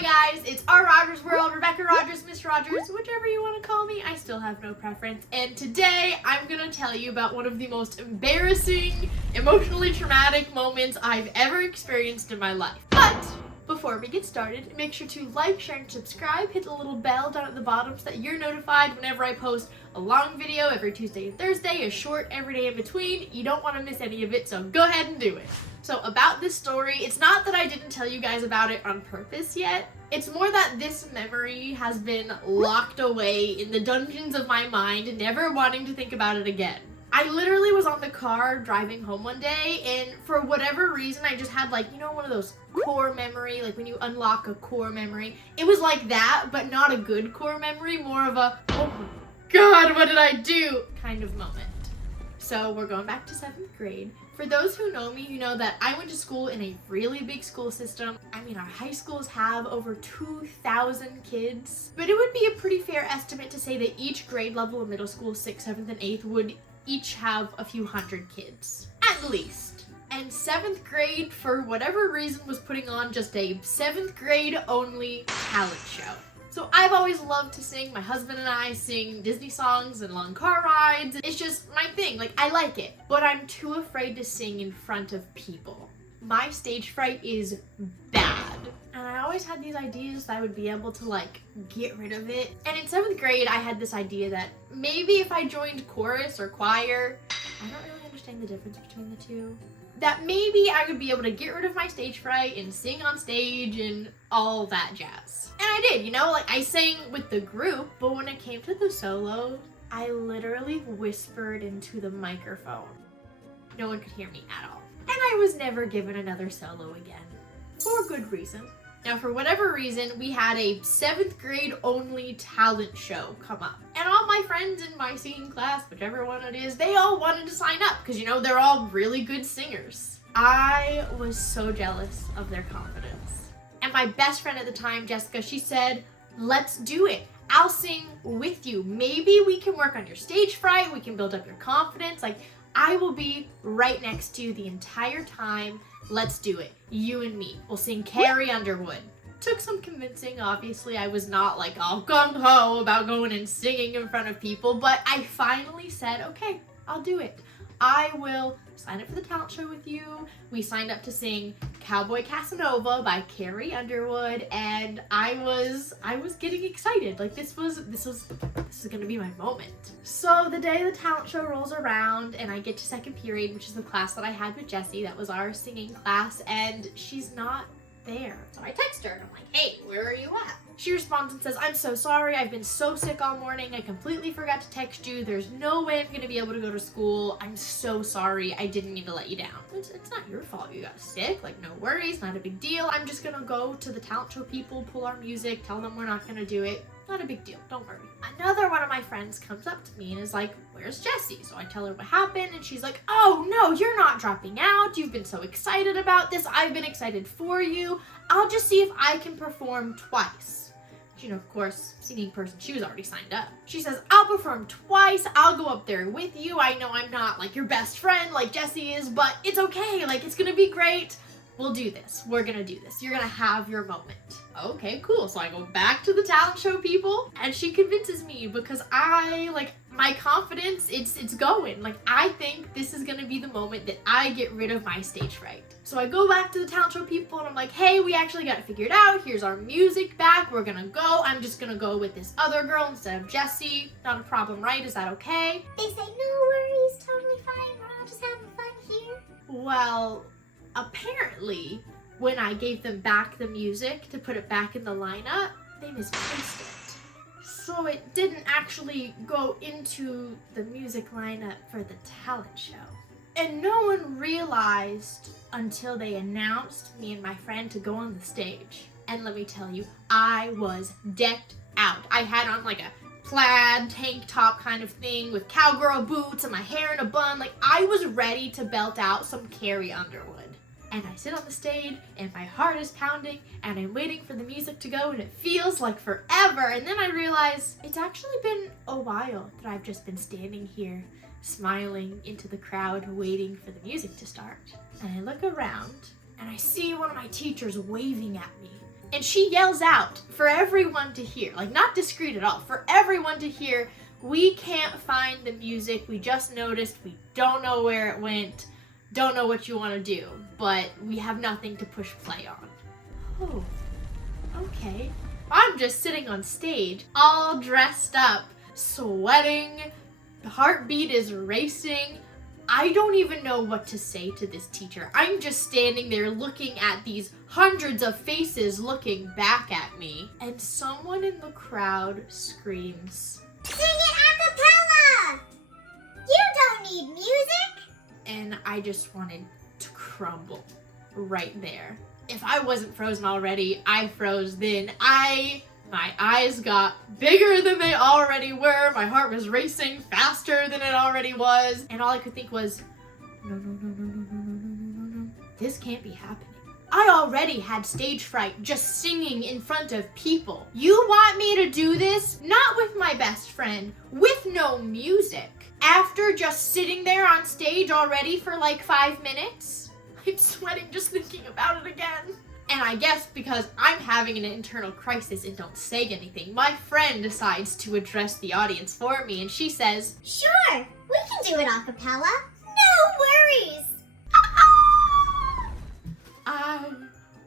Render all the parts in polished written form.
Hi guys, it's our Rogers World, Rebecca Rogers, Miss Rogers, whichever you want to call me. I still have no preference. And today I'm going to tell you about one of the most embarrassing, emotionally traumatic moments I've ever experienced in my life. But before we get started, make sure to like, share, and subscribe. Hit the little bell down at the bottom so that you're notified whenever I post a long video every Tuesday and Thursday, a short every day in between. You don't want to miss any of it, so go ahead and do it. So about this story, it's not that I didn't tell you guys about it on purpose yet. It's more that this memory has been locked away in the dungeons of my mind, never wanting to think about it again. I literally was on the car driving home one day, and for whatever reason, I just had one of those core memory, like when you unlock a core memory. It was like that, but not a good core memory, more of a, oh my God, what did I do kind of moment. So we're going back to 7th grade. For those who know me, you know that I went to school in a really big school system. I mean, our high schools have over 2,000 kids, but it would be a pretty fair estimate to say that each grade level of middle school, 6th, 7th, and 8th, would each have a few hundred kids, at least. And 7th grade, for whatever reason, was putting on just a 7th grade only talent show. So I've always loved to sing. My husband and I sing Disney songs and long car rides. It's just my thing. Like, I like it. But I'm too afraid to sing in front of people. My stage fright is bad. And I always had these ideas that I would be able to, get rid of it. And in 7th grade, I had this idea that maybe if I joined chorus or choir, I don't really understand the difference between the two, that maybe I would be able to get rid of my stage fright and sing on stage and all that jazz. And I did, I sang with the group, but when it came to the solo, I literally whispered into the microphone. No one could hear me at all. And I was never given another solo again. For good reason. Now, for whatever reason, we had a 7th grade only talent show come up. And all my friends in my singing class, whichever one it is, they all wanted to sign up because, they're all really good singers. I was so jealous of their confidence. And my best friend at the time, Jessica, she said, let's do it. I'll sing with you. Maybe we can work on your stage fright. We can build up your confidence. I will be right next to you the entire time. Let's do it. You and me. We'll sing Carrie Underwood. Took some convincing, obviously. I was not all gung-ho about going and singing in front of people, but I finally said, okay, I'll do it. I will sign up for the talent show with you. We signed up to sing Cowboy Casanova by Carrie Underwood, and I was getting excited. This is gonna be my moment. So the day the talent show rolls around and I get to 2nd period, which is the class that I had with Jessie, that was our singing class, and she's not there. So I text her and I'm like, hey, where are you at? She responds and says, I'm so sorry. I've been so sick all morning. I completely forgot to text you. There's no way I'm going to be able to go to school. I'm so sorry. I didn't mean to let you down. It's not your fault you got sick. No worries. Not a big deal. I'm just going to go to the talent show people, pull our music, tell them we're not going to do it. Not a big deal. Don't worry. Another one of my friends comes up to me and is like, where's Jessie? So I tell her what happened and she's like, oh no, you're not dropping out. You've been so excited about this. I've been excited for you. I'll just see if I can perform twice. Of course, singing person, she was already signed up. She says, I'll perform twice. I'll go up there with you. I know I'm not your best friend like Jessie is, but it's okay. It's gonna be great. We'll do this. We're gonna do this. You're gonna have your moment. Okay, cool. So I go back to the talent show people and she convinces me because my confidence, it's going. I think this is gonna be the moment that I get rid of my stage fright. So I go back to the talent show people and I'm like, hey, we actually got it figured out. Here's our music back. We're gonna go. I'm just gonna go with this other girl instead of Jessie. Not a problem, right? Is that okay? They say, no worries, totally fine. We're all just having fun here. Well, apparently, when I gave them back the music to put it back in the lineup, they misplaced it. So it didn't actually go into the music lineup for the talent show. And no one realized until they announced me and my friend to go on the stage. And let me tell you, I was decked out. I had on a plaid tank top kind of thing with cowgirl boots and my hair in a bun. I was ready to belt out some Carrie Underwood. And I sit on the stage and my heart is pounding and I'm waiting for the music to go and it feels like forever. And then I realize it's actually been a while that I've just been standing here smiling into the crowd waiting for the music to start. And I look around and I see one of my teachers waving at me. And she yells out for everyone to hear, like not discreet at all, for everyone to hear, "We can't find the music. We just noticed. We don't know where it went. Don't know what you want to do, but we have nothing to push play on." Oh, okay. I'm just sitting on stage, all dressed up, sweating, the heartbeat is racing. I don't even know what to say to this teacher. I'm just standing there looking at these hundreds of faces looking back at me, and someone in the crowd screams, Sing it a cappella! You don't need music! and I just wanted to crumble right there. If I wasn't frozen already, I froze then. My eyes got bigger than they already were. My heart was racing faster than it already was. And all I could think was, no, no, no, no, no, no, no, no, no, no. This can't be happening. I already had stage fright just singing in front of people. You want me to do this? Not with my best friend, with no music. After just sitting there on stage already for like 5 minutes? I'm sweating just thinking about it again. And I guess because I'm having an internal crisis and don't say anything, my friend decides to address the audience for me, and she says, Sure, we can do it a cappella. No worries. I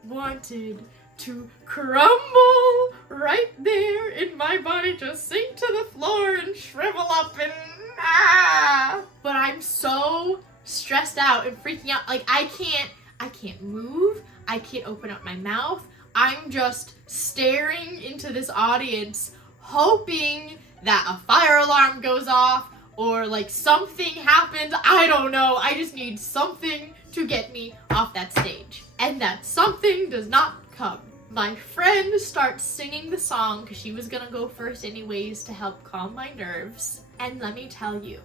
wanted to crumble right there in my body, just sink to the floor and shrivel up and But I'm so stressed out and freaking out. Like I can't move. I can't open up my mouth. I'm just staring into this audience, hoping that a fire alarm goes off or like something happens. I don't know. I just need something to get me off that stage. And that something does not come. My friend starts singing the song because she was gonna go first anyways to help calm my nerves. And let me tell you,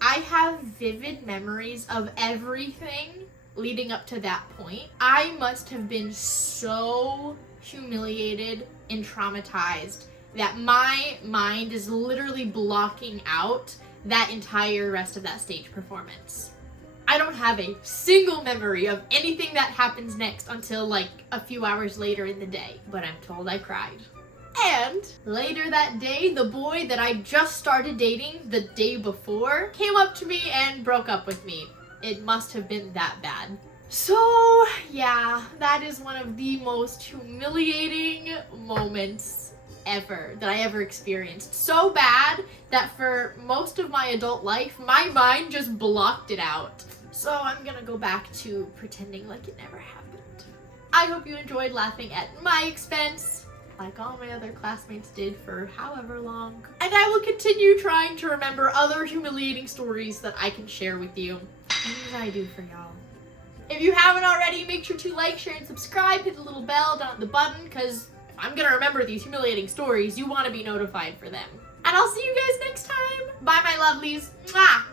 I have vivid memories of everything leading up to that point. I must have been so humiliated and traumatized that my mind is literally blocking out that entire rest of that stage performance. I don't have a single memory of anything that happens next until like a few hours later in the day, but I'm told I cried. And later that day, the boy that I just started dating the day before came up to me and broke up with me. It must have been that bad. So yeah, that is one of the most humiliating moments ever that I ever experienced. So bad that for most of my adult life, my mind just blocked it out. So I'm gonna go back to pretending like it never happened. I hope you enjoyed laughing at my expense, like all my other classmates did for however long. And I will continue trying to remember other humiliating stories that I can share with you, as I do for y'all. If you haven't already, make sure to like, share, and subscribe. Hit the little bell down at the button, because if I'm gonna remember these humiliating stories, you want to be notified for them. And I'll see you guys next time. Bye, my lovelies. Mwah!